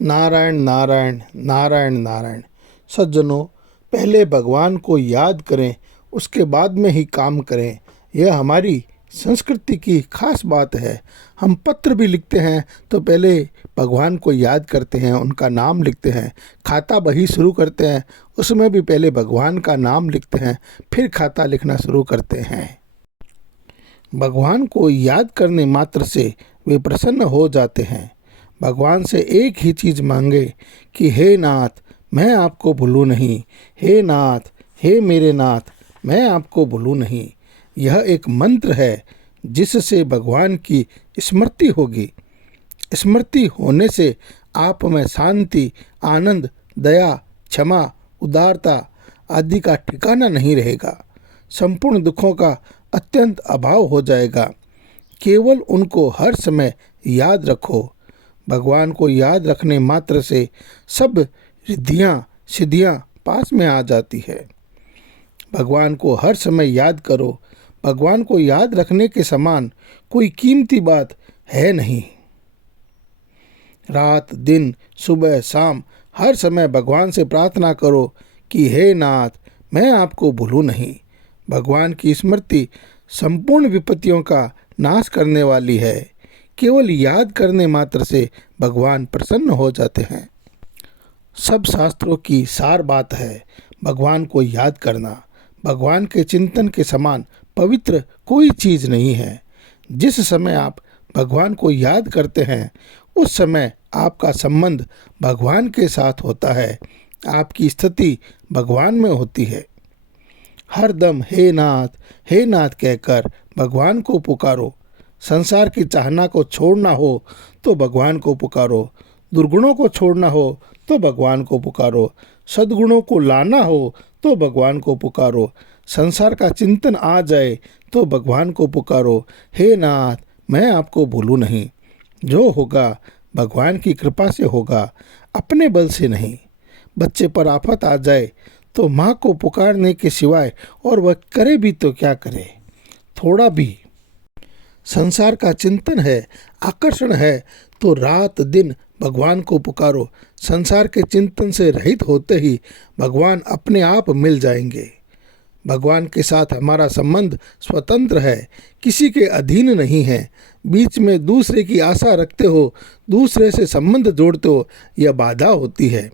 नारायण नारायण नारायण नारायण। सज्जनों, पहले भगवान को याद करें, उसके बाद में ही काम करें। यह हमारी संस्कृति की खास बात है। हम पत्र भी लिखते हैं तो पहले भगवान को याद करते हैं, उनका नाम लिखते हैं। खाता बही शुरू करते हैं, उसमें भी पहले भगवान का नाम लिखते हैं, फिर खाता लिखना शुरू करते हैं। भगवान को याद करने मात्र से वे प्रसन्न हो जाते हैं। भगवान से एक ही चीज़ मांगे कि हे नाथ, मैं आपको भूलूं नहीं। हे नाथ, हे मेरे नाथ, मैं आपको भूलूं नहीं। यह एक मंत्र है जिससे भगवान की स्मृति होगी। स्मृति होने से आप में शांति, आनंद, दया, क्षमा, उदारता आदि का ठिकाना नहीं रहेगा। संपूर्ण दुखों का अत्यंत अभाव हो जाएगा। केवल उनको हर समय याद रखो। भगवान को याद रखने मात्र से सब रिद्धियाँ सिद्धियाँ पास में आ जाती है। भगवान को हर समय याद करो। भगवान को याद रखने के समान कोई कीमती बात है नहीं। रात दिन सुबह शाम हर समय भगवान से प्रार्थना करो कि हे नाथ, मैं आपको भूलूं नहीं। भगवान की स्मृति संपूर्ण विपत्तियों का नाश करने वाली है। केवल याद करने मात्र से भगवान प्रसन्न हो जाते हैं। सब शास्त्रों की सार बात है भगवान को याद करना। भगवान के चिंतन के समान पवित्र कोई चीज़ नहीं है। जिस समय आप भगवान को याद करते हैं, उस समय आपका संबंध भगवान के साथ होता है। आपकी स्थिति भगवान में होती है। हर दम हे नाथ कहकर भगवान को पुकारो। संसार की चाहना को छोड़ना हो तो भगवान को पुकारो। दुर्गुणों को छोड़ना हो तो भगवान को पुकारो। सद्गुणों को लाना हो तो भगवान को पुकारो। संसार का चिंतन आ जाए तो भगवान को पुकारो। हे नाथ, मैं आपको भूलूं नहीं। जो होगा भगवान की कृपा से होगा, अपने बल से नहीं। बच्चे पर आफत आ जाए तो माँ को पुकारने के सिवाय और वह करे भी तो क्या करे। थोड़ा भी संसार का चिंतन है, आकर्षण है तो रात दिन भगवान को पुकारो। संसार के चिंतन से रहित होते ही भगवान अपने आप मिल जाएंगे। भगवान के साथ हमारा संबंध स्वतंत्र है, किसी के अधीन नहीं है। बीच में दूसरे की आशा रखते हो, दूसरे से संबंध जोड़ते हो, यह बाधा होती है।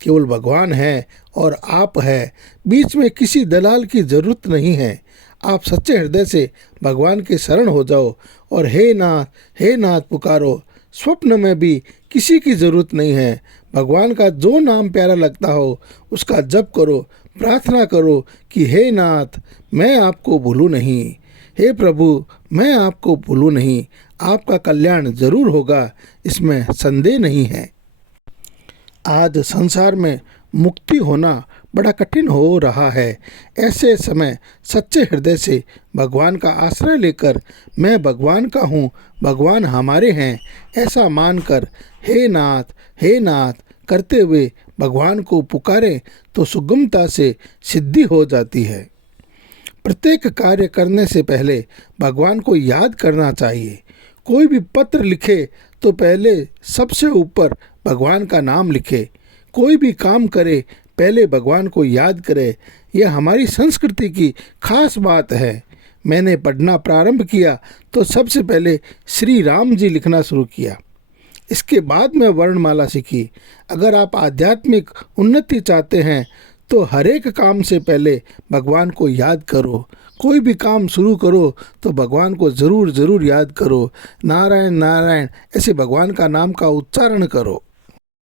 केवल भगवान है और आप है। बीच में किसी दलाल की जरूरत नहीं है। आप सच्चे हृदय से भगवान के शरण हो जाओ और हे नाथ पुकारो। स्वप्न में भी किसी की जरूरत नहीं है। भगवान का जो नाम प्यारा लगता हो उसका जप करो। प्रार्थना करो कि हे नाथ, मैं आपको भूलूं नहीं। हे प्रभु, मैं आपको भूलूं नहीं। आपका कल्याण जरूर होगा, इसमें संदेह नहीं है। आज संसार में मुक्ति होना बड़ा कठिन हो रहा है। ऐसे समय सच्चे हृदय से भगवान का आश्रय लेकर मैं भगवान का हूँ, भगवान हमारे हैं, ऐसा मानकर हे नाथ करते हुए भगवान को पुकारें तो सुगमता से सिद्धि हो जाती है। प्रत्येक कार्य करने से पहले भगवान को याद करना चाहिए। कोई भी पत्र लिखे तो पहले सबसे ऊपर भगवान का नाम लिखे। कोई भी काम करे पहले भगवान को याद करे। यह हमारी संस्कृति की खास बात है। मैंने पढ़ना प्रारंभ किया तो सबसे पहले श्री राम जी लिखना शुरू किया। इसके बाद में वर्णमाला सीखी। अगर आप आध्यात्मिक उन्नति चाहते हैं तो हर एक काम से पहले भगवान को याद करो। कोई भी काम शुरू करो तो भगवान को ज़रूर याद करो। नारायण नारायण ऐसे भगवान का नाम का उच्चारण करो।